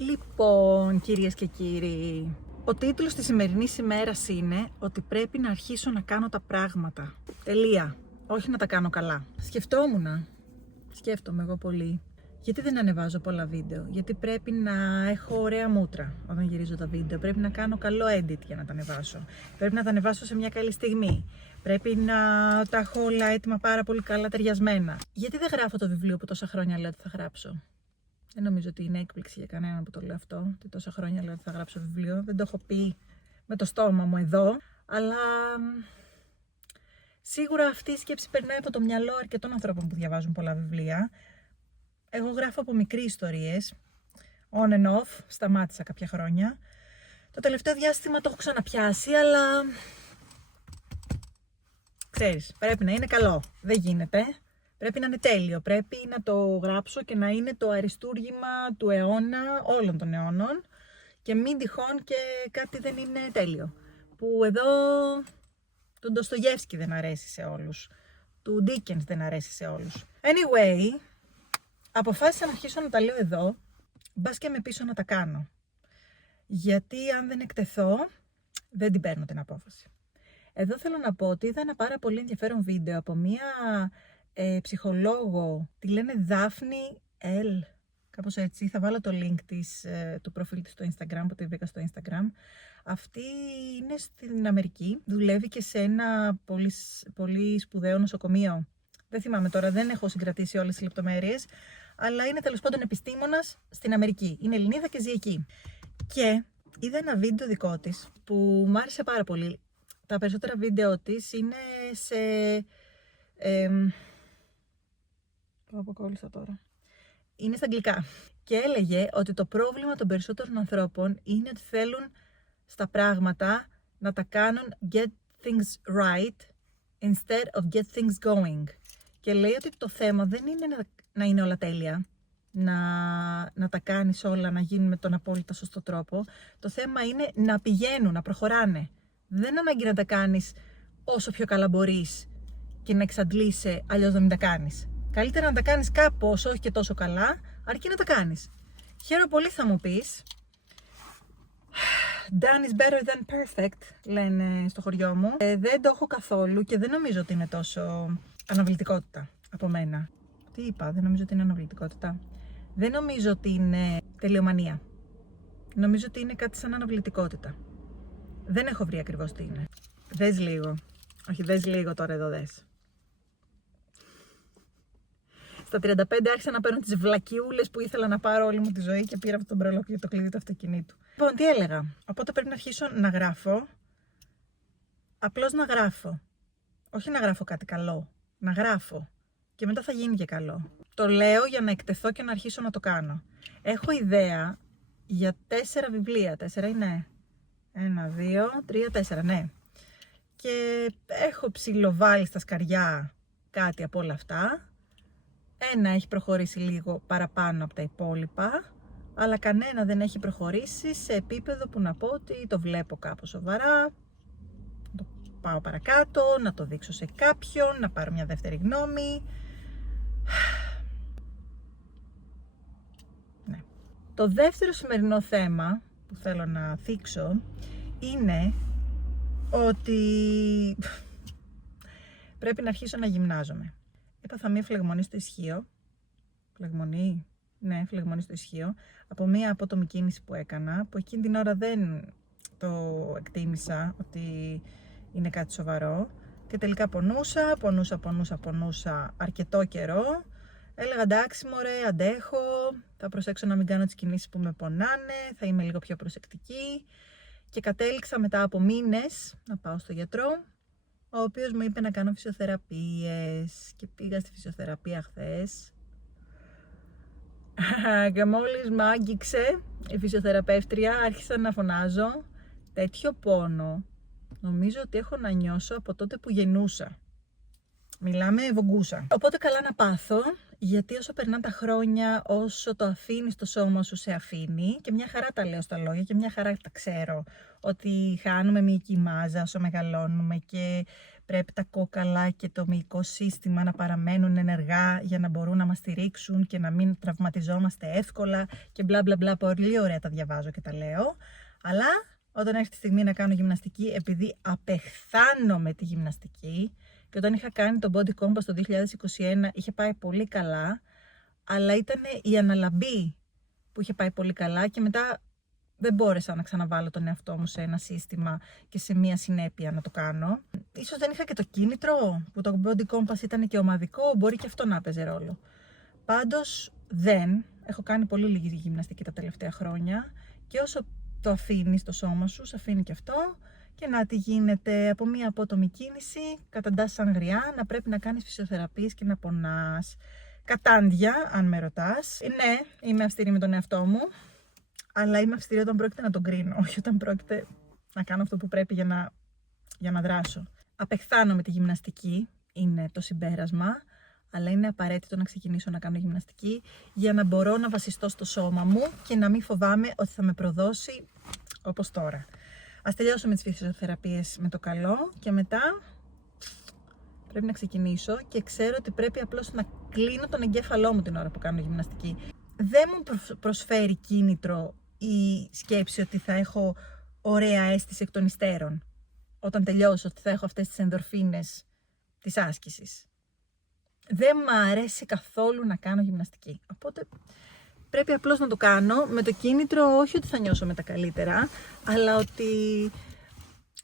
Λοιπόν, κυρίες και κύριοι, ο τίτλος της σημερινής ημέρας είναι ότι πρέπει να αρχίσω να κάνω τα πράγματα. Τελεία. Όχι να τα κάνω καλά. Σκέφτομαι εγώ πολύ. Γιατί δεν ανεβάζω πολλά βίντεο? Γιατί πρέπει να έχω ωραία μούτρα όταν γυρίζω τα βίντεο. Πρέπει να κάνω καλό edit για να τα ανεβάσω. Πρέπει να τα ανεβάσω σε μια καλή στιγμή. Πρέπει να τα έχω όλα έτοιμα πάρα πολύ καλά ταιριασμένα. Γιατί δεν γράφω το βιβλίο που τόσα χρόνια λέω ότι θα γράψω? Δεν νομίζω ότι είναι έκπληξη για κανέναν που το λέω αυτό. Ότι τόσα χρόνια λέω ότι θα γράψω βιβλίο. Δεν το έχω πει με το στόμα μου εδώ. Αλλά σίγουρα αυτή η σκέψη περνάει από το μυαλό αρκετών ανθρώπων που διαβάζουν πολλά βιβλία. Εγώ γράφω από μικρές ιστορίες. On and off. Σταμάτησα κάποια χρόνια. Το τελευταίο διάστημα το έχω ξαναπιάσει, αλλά ξέρεις, πρέπει να είναι καλό. Δεν γίνεται. Πρέπει να είναι τέλειο. Πρέπει να το γράψω και να είναι το αριστούργημα του αιώνα, όλων των αιώνων. Και μην τυχόν και κάτι δεν είναι τέλειο. Που εδώ του Ντοστογεύσκι δεν αρέσει σε όλους. Του Ντίκενς δεν αρέσει σε όλους. Anyway, αποφάσισα να αρχίσω να τα λέω εδώ. Μπας και με πίσω να τα κάνω. Γιατί αν δεν εκτεθώ, δεν την παίρνω την απόφαση. Εδώ θέλω να πω ότι είδα ένα πάρα πολύ ενδιαφέρον βίντεο από μία ψυχολόγο, τη λένε Δάφνη L, κάπως έτσι, θα βάλω το link της, του προφίλ της στο Instagram, που τη βρήκα στο Instagram. Αυτή είναι στην Αμερική, δουλεύει και σε ένα πολύ σπουδαίο νοσοκομείο. Δεν θυμάμαι τώρα, δεν έχω συγκρατήσει όλες τις λεπτομέρειες, αλλά είναι τέλος πάντων επιστήμονας στην Αμερική. Είναι Ελληνίδα και ζει εκεί. Και είδα ένα βίντεο δικό της που μου άρεσε πάρα πολύ. Τα περισσότερα βίντεο της είναι σε... το αποκόλλησα τώρα. Είναι στα αγγλικά. Και έλεγε ότι το πρόβλημα των περισσότερων ανθρώπων είναι ότι θέλουν στα πράγματα να τα κάνουν get things right instead of get things going. Και λέει ότι το θέμα δεν είναι να είναι όλα τέλεια, να τα κάνεις όλα, να γίνουν με τον απόλυτα σωστό τρόπο. Το θέμα είναι να πηγαίνουν, να προχωράνε. Δεν ανάγκη να τα κάνεις όσο πιο καλά μπορείς και να εξαντλείσαι, αλλιώς να μην τα κάνεις. Καλύτερα να τα κάνεις κάπως, όχι και τόσο καλά, αρκεί να τα κάνεις. Χαίρομαι πολύ, θα μου πεις. Done is better than perfect, λένε στο χωριό μου. Δεν το έχω καθόλου και δεν νομίζω ότι είναι τόσο αναβλητικότητα από μένα. Τι είπα, δεν νομίζω ότι είναι αναβλητικότητα. Δεν νομίζω ότι είναι τελειομανία. Νομίζω ότι είναι κάτι σαν αναβλητικότητα. Δεν έχω βρει ακριβώς τι είναι. Δες λίγο. Όχι, δες λίγο τώρα εδώ, δες. Στα 35 άρχισα να παίρνω τις βλακιούλες που ήθελα να πάρω όλη μου τη ζωή και πήρα αυτό τον μπρελόκ για το κλειδί του αυτοκινήτου. Λοιπόν, τι έλεγα. Οπότε πρέπει να αρχίσω να γράφω. Απλώς να γράφω. Όχι να γράφω κάτι καλό. Να γράφω. Και μετά θα γίνει και καλό. Το λέω για να εκτεθώ και να αρχίσω να το κάνω. Έχω ιδέα για 4 βιβλία. 4 είναι. 1, 2, 3, 4, ναι. Και έχω ψιλοβάλει στα σκαριά κάτι από όλα αυτά. Ένα έχει προχωρήσει λίγο παραπάνω από τα υπόλοιπα, αλλά κανένα δεν έχει προχωρήσει σε επίπεδο που να πω ότι το βλέπω κάπως σοβαρά, να το πάω παρακάτω, να το δείξω σε κάποιον, να πάρω μια δεύτερη γνώμη. Ναι. Το δεύτερο σημερινό θέμα που θέλω να θίξω είναι ότι πρέπει να αρχίσω να γυμνάζομαι. Έπαθα μία φλεγμονή στο ισχύο. Φλεγμονή? Ναι, φλεγμονή στο ισχύο. Από μία απότομη κίνηση που έκανα, που εκείνη την ώρα δεν το εκτίμησα ότι είναι κάτι σοβαρό. Και τελικά πονούσα αρκετό καιρό. Έλεγα εντάξει μωρέ, αντέχω, θα προσέξω να μην κάνω τις κινήσεις που με πονάνε, θα είμαι λίγο πιο προσεκτική. Και κατέληξα μετά από μήνες να πάω στο γιατρό, ο οποίος μου είπε να κάνω φυσιοθεραπείες και πήγα στη φυσιοθεραπεία χθες. Και μόλις μ' άγγιξε η φυσιοθεραπεύτρια άρχισα να φωνάζω. Τέτοιο πόνο νομίζω ότι έχω να νιώσω από τότε που γεννούσα. Μιλάμε βογκούσα. Οπότε καλά να πάθω. Γιατί όσο περνάνε τα χρόνια, όσο το αφήνεις το σώμα σου σε αφήνει, και μια χαρά τα λέω στα λόγια και μια χαρά τα ξέρω, ότι χάνουμε μυϊκή μάζα όσο μεγαλώνουμε και πρέπει τα κόκαλα και το μυϊκό σύστημα να παραμένουν ενεργά για να μπορούν να μας στηρίξουν και να μην τραυματιζόμαστε εύκολα και μπλα μπλα μπλα. Πολύ ωραία τα διαβάζω και τα λέω. Αλλά όταν έρχεται η στιγμή να κάνω γυμναστική, επειδή απεχθάνομαι τη γυμναστική, και όταν είχα κάνει το Body Compass το 2021 είχε πάει πολύ καλά, αλλά ήταν η αναλαμπή που είχε πάει πολύ καλά και μετά δεν μπόρεσα να ξαναβάλω τον εαυτό μου σε ένα σύστημα και σε μία συνέπεια να το κάνω. Ίσως δεν είχα και το κίνητρο, που το Body Compass ήταν και ομαδικό, μπορεί και αυτό να παίζει ρόλο. Πάντως έχω κάνει πολύ λίγη γυμναστική τα τελευταία χρόνια και όσο το αφήνεις το σώμα σου, αφήνει και αυτό. Και να τι γίνεται από μία απότομη κίνηση, καταντάς σαν γριά, να πρέπει να κάνεις φυσιοθεραπείες και να πονάς. Κατάντια, αν με ρωτάς. Ναι, είμαι αυστηρή με τον εαυτό μου, αλλά είμαι αυστηρή όταν πρόκειται να τον κρίνω, όχι όταν πρόκειται να κάνω αυτό που πρέπει για να δράσω. Απεχθάνομαι τη γυμναστική, είναι το συμπέρασμα, αλλά είναι απαραίτητο να ξεκινήσω να κάνω γυμναστική για να μπορώ να βασιστώ στο σώμα μου και να μην φοβάμαι ότι θα με προδώσει όπως τώρα. Ας τελειώσω με τις φυσιοθεραπείες με το καλό και μετά πρέπει να ξεκινήσω και ξέρω ότι πρέπει απλώς να κλείνω τον εγκέφαλό μου την ώρα που κάνω γυμναστική. Δεν μου προσφέρει κίνητρο η σκέψη ότι θα έχω ωραία αίσθηση εκ των υστέρων όταν τελειώσω, ότι θα έχω αυτές τις ενδορφίνες της άσκησης. Δεν μ' αρέσει καθόλου να κάνω γυμναστική, οπότε πρέπει απλώς να το κάνω με το κίνητρο, όχι ότι θα νιώσω μετά καλύτερα, αλλά ότι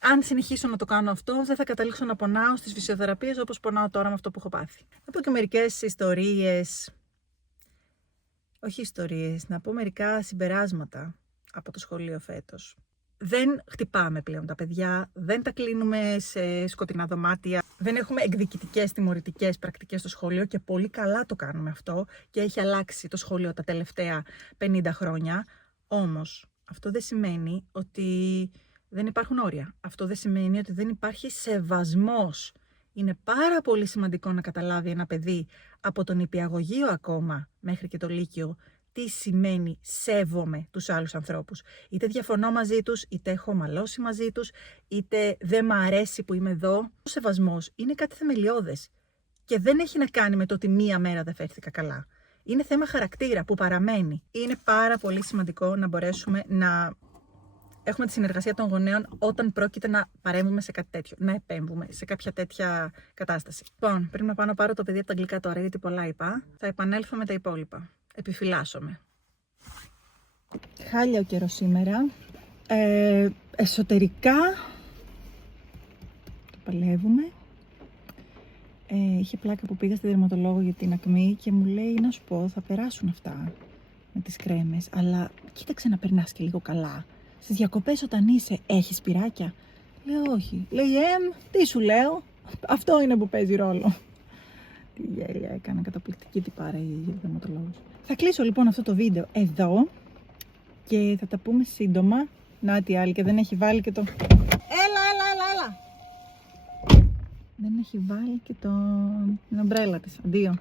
αν συνεχίσω να το κάνω αυτό, δεν θα καταλήξω να πονάω στις φυσιοθεραπείες όπως πονάω τώρα με αυτό που έχω πάθει. Να πω και μερικές ιστορίες, όχι ιστορίες, να πω μερικά συμπεράσματα από το σχολείο φέτος. Δεν χτυπάμε πλέον τα παιδιά, δεν τα κλείνουμε σε σκοτεινά δωμάτια, δεν έχουμε εκδικητικές τιμωρητικές πρακτικές στο σχολείο και πολύ καλά το κάνουμε αυτό και έχει αλλάξει το σχολείο τα τελευταία 50 χρόνια. Όμως αυτό δεν σημαίνει ότι δεν υπάρχουν όρια. Αυτό δεν σημαίνει ότι δεν υπάρχει σεβασμός. Είναι πάρα πολύ σημαντικό να καταλάβει ένα παιδί από τον νηπιαγωγείο ακόμα μέχρι και το λύκειο τι σημαίνει σέβομαι τους άλλους ανθρώπους. Είτε διαφωνώ μαζί τους, είτε έχω μαλώσει μαζί τους, είτε δεν μ' αρέσει που είμαι εδώ. Ο σεβασμός είναι κάτι θεμελιώδες και δεν έχει να κάνει με το ότι μία μέρα δεν φέρθηκα καλά. Είναι θέμα χαρακτήρα που παραμένει. Είναι πάρα πολύ σημαντικό να μπορέσουμε να έχουμε τη συνεργασία των γονέων όταν πρόκειται να παρέμβουμε σε κάτι τέτοιο, να επέμβουμε σε κάποια τέτοια κατάσταση. Λοιπόν, πρέπει να πάω να πάρω το παιδί από τα αγγλικά τώρα, γιατί πολλά είπα. Θα επανέλθω με τα υπόλοιπα. Επιφυλάσσομαι. Χάλια ο καιρός σήμερα. Εσωτερικά το παλεύουμε. Είχε πλάκα που πήγα στη δερματολόγο για την ακμή και μου λέει να σου πω θα περάσουν αυτά με τις κρέμες, αλλά κοίταξε να περνάς και λίγο καλά. Στις διακοπές όταν είσαι έχεις πυράκια? Λέω όχι. Λέει τι σου λέω, αυτό είναι που παίζει ρόλο. Τι γέλια έκανα, καταπληκτική τυπάρα η δερματολόγος. Θα κλείσω λοιπόν αυτό το βίντεο εδώ και θα τα πούμε σύντομα. Να τι άλλη, και δεν έχει βάλει και το... Έλα. Δεν έχει βάλει και την ομπρέλα της. Αντίο.